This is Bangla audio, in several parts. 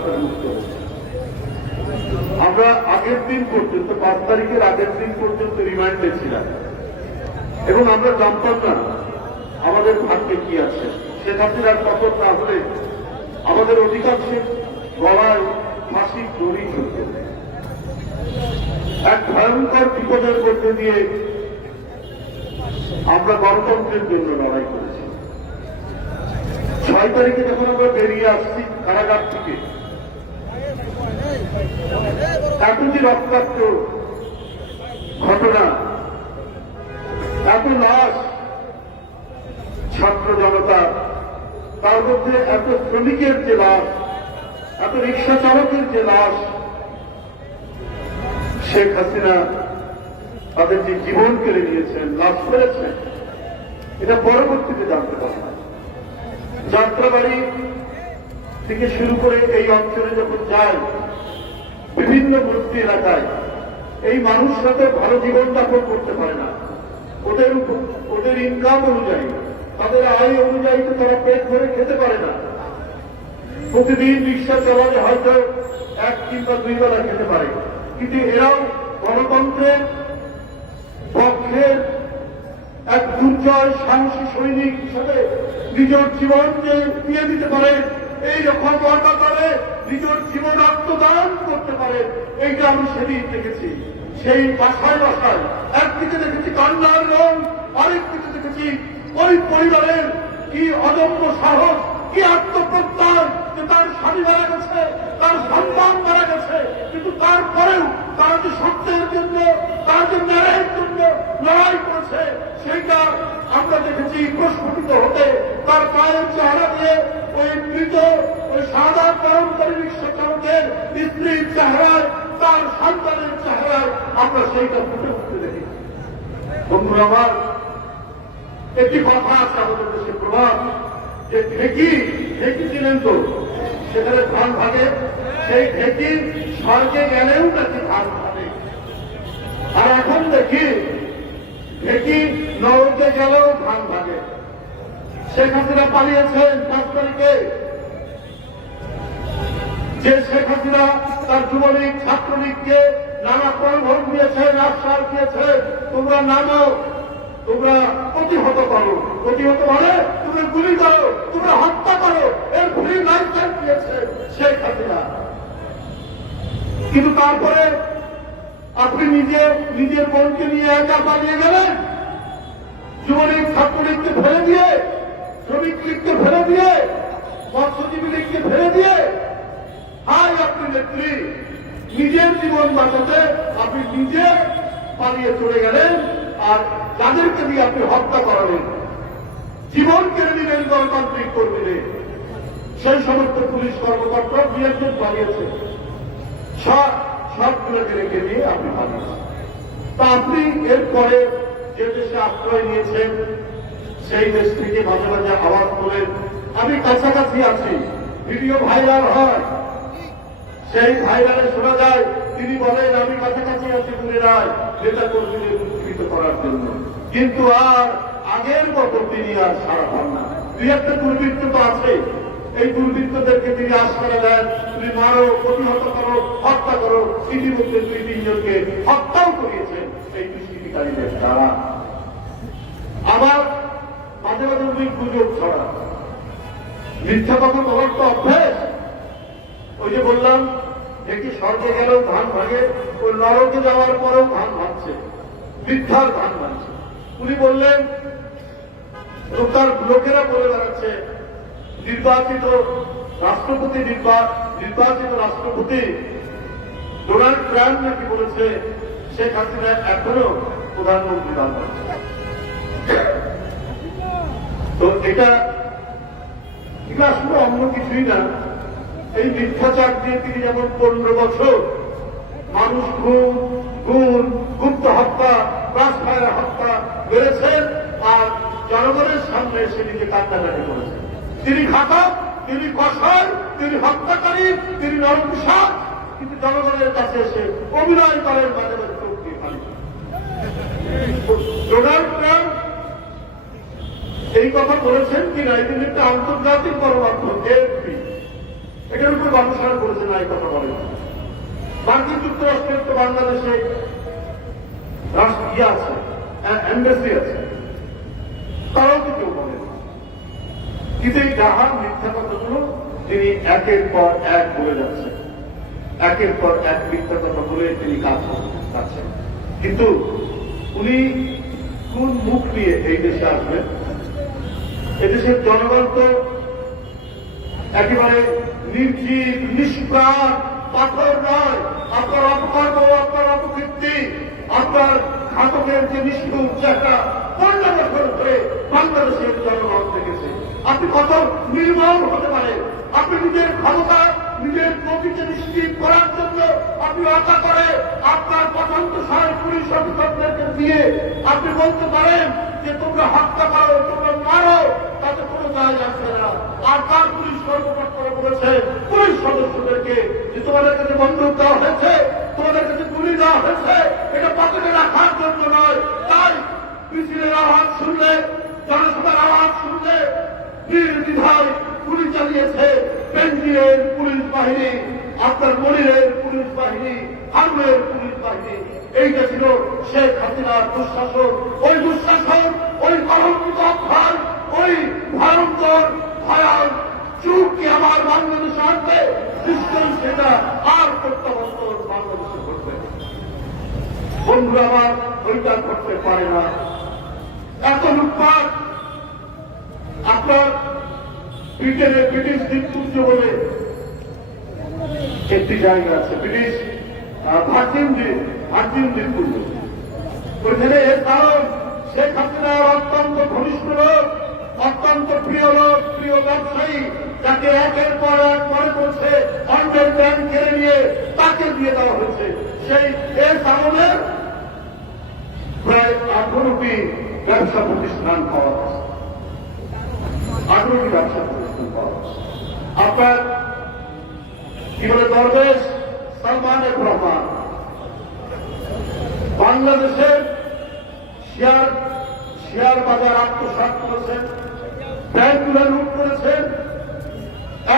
তাড়াতাড়ি মুক্ত হচ্ছে। আমরা আগের দিন পর্যন্ত 5 তারিখের আগের দিন পর্যন্ত রিমান্ডে ছিলাম এবং আমরা জানতাম না আমাদের ভাগ্যে কি আছে। শেখ হাসিনার পতন না হলে আমাদের অধিকাংশের গলায় ফাঁসির দড়ি ঝুলত। এক ভয়ঙ্কর বিপদের মধ্যে দিয়ে আমরা গণতন্ত্রের জন্য লড়াই করেছি। 6 তারিখে যখন আমরা বেরিয়ে আসছি কারাগার থেকে, এত যে রক্তাক্ত ঘটনা, এত লাশ, ছাত্র জনতা, তার মধ্যে এত শ্রমিকের যে লাশ, এত রিক্সা চালকের যে লাশ, শেখ হাসিনা তাদের যে জীবন কেড়ে নিয়েছেন, লাশ করেছেন, এটা পরবর্তীতে জানতে পারলাম। যাত্রাবাড়ি থেকে শুরু করে এই অঞ্চলে যখন যায়, বিভিন্ন বস্তি এলাকায় এই মানুষরা তো ভালো জীবনযাপন করতে পারে না। ওদের ইনকাম অনুযায়ী, তাদের আয় অনুযায়ী তো তারা পেট ভরে খেতে পারে না। প্রতিদিন রিক্সা চালালে হয়তো 1 কিংবা 2 বেলা খেতে পারে, কিন্তু এরাও গণতন্ত্রের পক্ষের এক দুর্জয় সাহসী সৈনিক হিসেবে নিজের জীবন যে দিয়ে দিতে পারে, এইরকম ওয়াদা করে নিজের জীবন আত্মদান করতে পারে, এইটা আমি সেদিন দেখেছি। সেই বাসায় বাসায় একদিকে দেখেছি কান্নার রং, আরেকদিকে দেখেছি ওই পরিবারের কি অদম্য সাহস, কি আত্মপ্রত্যয়, যে তার স্বামী মারা গেছে, তার সন্তান মারা গেছে, কিন্তু তারপরেও তারা যে সত্যের জন্য, তার যে ন্যায়ের জন্য লড়াই করেছে, সেইটা আমরা দেখেছি প্রস্ফুটিত হতে। তার পায়ের চেহারা দিয়ে ওই মৃত, ওই সাদা কর্মচারী রিক্সা চালকের স্ত্রীর চেহারায়, তার সন্তানের চেহারায় আমরা সেইটা ফুটে উঠতে দেখেছি। বন্ধুরা আমার, একটি কথা আছে আমাদের দেশে প্রভাব, যে ঢেকি ছিলেন তো সেখানে ধান ভাগে, সেই ঢেকি স্বর্গে গেলেও নাকি ধান ভাগে। আর এখন দেখি ঢেকি নরকে গেলেও ধান ভাগে। শেখ হাসিনা পালিয়েছেন 5 তারিখে। যে শেখ হাসিনা তার যুবলীগ ছাত্রলীগকে নানা প্রলোভন দিয়েছেন, আশ্বাস দিয়েছেন, তোমরা নামো, তোমরা প্রতিহত করো। প্রতিহত মানে তুমি গুলি করো, তোমরা হত্যা করো, এর ফ্রি লাইসেন্স দিয়েছে শেখ হাসিনা। কিন্তু তারপরে আপনি নিজের বোনকে নিয়ে একা পালিয়ে গেলেন, যুবলীগ ছাত্রলীগকে ফেলে দিয়ে, শ্রমিক লীগকে ফেলে দিয়ে, মৎস্যজীবী লীগকে ফেলে দিয়ে, আজ আপনি নেত্রী নিজের জীবন বাঁচাতে আপনি নিজে পালিয়ে চলে গেলেন, আর যাদেরকে দিয়ে আপনি হত্যা করালেন, জীবন কেড়ে নিলেন গণতান্ত্রিক কর্মীদের, সেই সমস্ত পুলিশ কর্মকর্তা 2 জন পালিয়েছে, সবগুলোকে রেখে দিয়ে আপনি পালিয়েছেন। তা আপনি এরপরে যে দেশে আশ্রয় নিয়েছেন, সেই দেশ থেকে মাঝে মাঝে আওয়াজ তোলেন, আমি কাছাকাছি আছি, ভিডিও ভাইরাল হয়, সেই ভাইরালে শোনা যায় তিনি বলেন আমি কাছাকাছি আছি পুনরায় নেতা কর্মীদের উৎসাহিত করার জন্য। কিন্তু আর আগের মতো তিনি আর সারা হন না। 2-1টা দুর্বৃত্ত তো আছে, এই দুর্বৃত্তদেরকে তিনি আশ্রয় দেন, তুমি মারো, প্রতিহত করো, হত্যা করো। ইতিমধ্যে 2-3 জনকে হত্যাও করিয়েছেন এই দুষ্কৃতিকারীদের দ্বারা। আবার মাঝে মাঝে উনি গুজব ছড়া, মিথ্যা কথা বলার তো অভ্যেস। ওই যে বললাম দেখি স্বর্গে গেলেও ধান ভাগে, ওই নরকে যাওয়ার পরেও ধান ভাঙছে, মিথ্যার ধান ভাঙছে। উনি বললেন, তার লোকেরা বলে বেড়াচ্ছে নির্বাচিত রাষ্ট্রপতি ডোনাল্ড ট্রাম্প নাকি বলেছে শেখ হাসিনা এখনো প্রধানমন্ত্রী দান করছে। তো এটা আসলে অন্য কিছুই না, এই মিথ্যাচার দিয়ে তিনি যেমন 15 বছর মানুষ গুপ্ত হত্যা, ক্রসফায়ার হত্যা করেছেন, আর জনগণের সামনে এসে নিজে কান্নাকাটি করেছেন। তিনি ঘাতক, তিনি কষায়, তিনি হত্যাকারী, তিনি নরপিশাচ, কিন্তু জনগণের কাছে এসে অভিনয় করেন মাঝে মাঝে চোখ দিয়ে পানি। ডোনাল্ড ট্রাম্প এই কথা বলেছেন কিনা, তিনি একটা আন্তর্জাতিক গণমাধ্যম AFP, এটার উপর গবেষণা করেছে না, এই কথা বলে। মার্কিন যুক্তরাষ্ট্রের তো বাংলাদেশে ইয়ে আছে, এম্বাসি আছে, তারাও তো কেউ বলে না। কিন্তু এই ডাহার মিথ্যা কথাগুলো তিনি একের পর এক বলে যাচ্ছেন, একের পর এক মিথ্যা কথা বলে তিনি কাজ করছেন। কিন্তু উনি কোন মুখ নিয়ে এই দেশে আসবেন? এদেশের জনগণ তো একেবারে নির্জীব নিষ্প্রাণ পাথর নয়। আপনার অপকর্ম, আপনার অপকীর্তি, আপনার ঘাতকের যে নিষ্ঠুর চেষ্টা 15 বছর ধরে বাংলাদেশের জনগণ দেখেছে। আপনি কত নির্মম হতে পারে, আপনি নিজের ক্ষমতা, নিজের প্রকৃতি নিশ্চিত করার জন্য আপনি আশা করে আপনার পছন্দসই পুলিশ অফিসারদেরকে দিয়ে আপনি বলতে পারেন যে তোমরা হত্যা করো, তোমরা মারো, তাতে কোনো যায় আসে না। আর তার পুলিশ কর্মকর্তারা বলেছে পুলিশ সদস্যদেরকে যে তোমাদের কাছে বন্দুক দেওয়া হয়েছে, তোমাদের কাছে গুলি দেওয়া হয়েছে, এটা পকেটে রাখার জন্য নয়। তাই মিছিলের আওয়াজ শুনলে, জনসভার আওয়াজ শুনলে নির্দ্বিধায় গুলি চালিয়েছে বেঞ্জিরের পুলিশ বাহিনী, আপনার মনিরের পুলিশ বাহিনী, হারুনের পুলিশ বাহিনী। এইটা ছিল শেখ হাসিনার দুঃশাসন। ওই দুঃশাসন, ওই কলঙ্কিত অধ্যায়, ওই ভয়ঙ্কর ভয়াল যুগ কি আমার বাংলাদেশে আসবে? নিশ্চয়ই সেটা আর প্রত্যাবর্তন বাংলাদেশে করবে। বন্ধুরা আমার ওইটা করতে পারে না। এত লুটপাট আপনার ব্রিটেনের ব্রিটিশ দ্বীপপুঞ্জ বলে একটি জায়গা আছে, ব্রিটিশ ভার্জিন দ্বীপপুঞ্জ। ওইখানে এর কারণ শেখ হাসিনার অত্যন্ত ঘনিষ্ঠ লোক, অত্যন্ত প্রিয় লোক, প্রিয় ব্যবসায়ী, যাকে একের পর এক মনে করছে অন্যের ব্যাংক কেড়ে নিয়ে তাকে দিয়ে দেওয়া হয়েছে। সেই এর কারণে প্রায় 18টি ব্যবসা প্রতিষ্ঠান পাওয়া গেছে, 18টি ব্যবসা প্রতিষ্ঠান পাওয়া গেছে। আপনার কি বলে দরবেশ সালমান এফ রহমান বাংলাদেশের শেয়ার বাজার আত্মসাৎ করেছেন, ব্যাংকগুলো লুট করেছেন,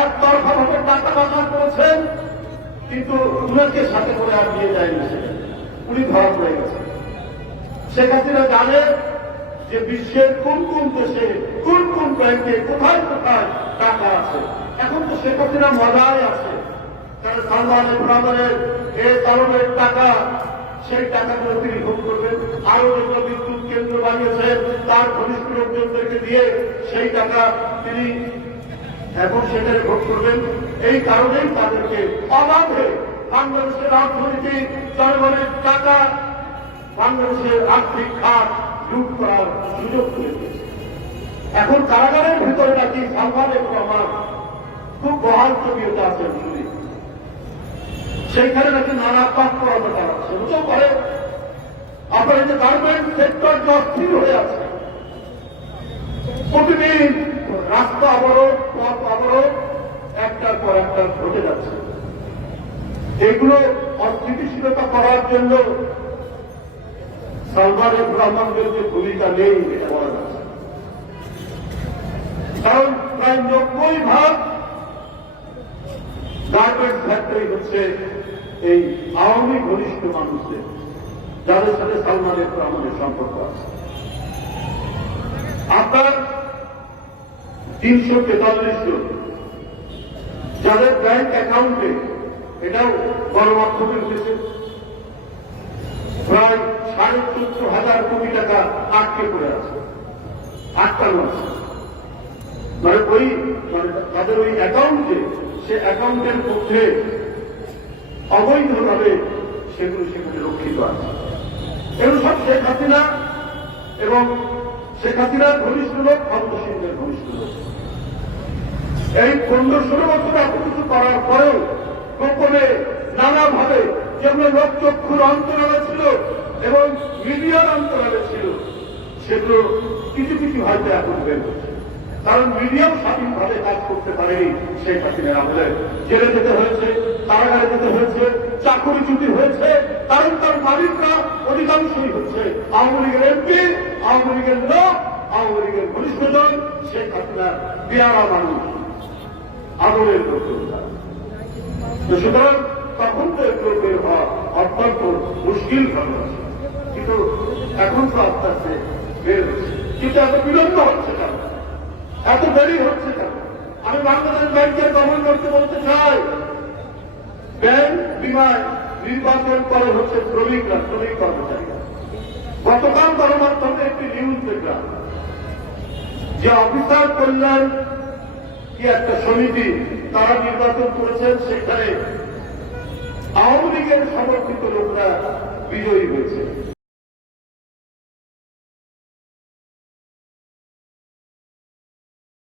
একতরফা ভাবে টাকা বাজার করেছেন, কিন্তু উনাকে সাথে করে আর নিয়ে যায়নি। উনি ধরা পড়ে গেছেন। শেখ হাসিনা জানে যে বিশ্বের কোন কোন দেশে কোন কোন ব্যাংকে কোথায় কোথায় টাকা আছে। এখন তো শেখ হাসিনা মজায় আছে, কারণ সালমান এফ রহমানের এই তরফের টাকা, সেই টাকাগুলো তিনি ভোগ করবেন। আরো যেগুলো বিদ্যুৎ কেন্দ্র বানিয়েছেন তার ঘনিষ্ঠ লোকজনদেরকে দিয়ে সেই টাকা তিনি এখন সেখানে ভোগ করবেন। এই কারণেই তাদেরকে অবাধে বাংলাদেশের অর্থনীতি, জনগণের টাকা, বাংলাদেশের আর্থিক খাত লুট করার সুযোগ করে দিয়েছে। এখন কারাগারের ভিতরে নাকি সালমান এফ রহমান খুব বহাল তবিয়তে আছেন, শুনি সেইখানে নাকি নানা পাকপড়াতে চালাচ্ছে। বুঝতেও পারে আপনার এই যে গার্মেন্ট সেক্টর যে অস্থির হয়ে আছে, প্রতিদিন রাস্তা অবরোধ, পথ অবরোধ একটার পর একটা ঘটে যাচ্ছে। এগুলো অস্থিতিশীলতা করার জন্য সালমান এফ রহমানের যে ভূমিকা নেই এটা বলা যাচ্ছে। কারণ প্রায় 90% গার্মেন্টস ফ্যাক্টরি হচ্ছে এই আওয়ামী ঘনিষ্ঠ মানুষদের, যাদের সাথে সালমান এফ রহমানের সম্পর্ক আছে। আপনার 343 জন যাদের ব্যাংক অ্যাকাউন্টে, এটাও গণমাধ্যমে উঠেছে, প্রায় 14,500 কোটি টাকা আটকে পড়ে আছে, আটকানো আছে। মানে তাদের ওই অ্যাকাউন্টে, সে অ্যাকাউন্টের মধ্যে অবৈধভাবে সেগুলো সেখানে রক্ষিত আছে। এগুলো সব শেখ হাসিনা এবং শেখ হাসিনার ঘনিষ্ঠ লোক, ক্ষমতাসীনদের ঘনিষ্ঠ লোক। এই 15-16 বছর এত কিছু করার পরেও গোপনে নানাভাবে যেগুলো লোকচক্ষুর অন্তরালে ছিল এবং মিডিয়ার অন্তরালে ছিল, সেগুলো কিছু কিছু হয়তো এখন বের হচ্ছে। কারণ মিডিয়াও স্বাধীনভাবে কাজ করতে পারেনি শেখ হাসিনার আমলে। জেলে যেতে হয়েছে, কারাগারে যেতে হয়েছে, চাকরিচ্যুতি হয়েছে, কারণ তার মালিকরা অধিকাংশই হচ্ছে আওয়ামী লীগের এমপি, আওয়ামী লীগের লোক, আওয়ামী লীগের ঘনিষ্ঠজন, শেখ হাসিনার পেয়ারা মানুষ, আদরের লোক। তো সুতরাং তখন তো একটু বের হওয়া অত্যন্ত মুশকিল ভালো আছে, কিন্তু এখন তো আস্তে আস্তে বের হচ্ছে। কিন্তু এত বিলম্ব হচ্ছে কেন, এত দেরি হচ্ছে কেন? আমি বাংলাদেশ ব্যাংকের গভর্নরকে বলতে চাই, ব্যাংক বিমায় নির্বাচন করে হচ্ছে শ্রমিকরা, শ্রমিক কর্মচারীরা। গতকাল গণমাধ্যমে একটি নিউজ দেখলাম যে অফিসার কল্যাণ কি একটা সমিতি তারা নির্বাচন করেছেন, সেখানে আওয়ামী লীগের সমর্থিত লোকরা বিজয়ী হয়েছে।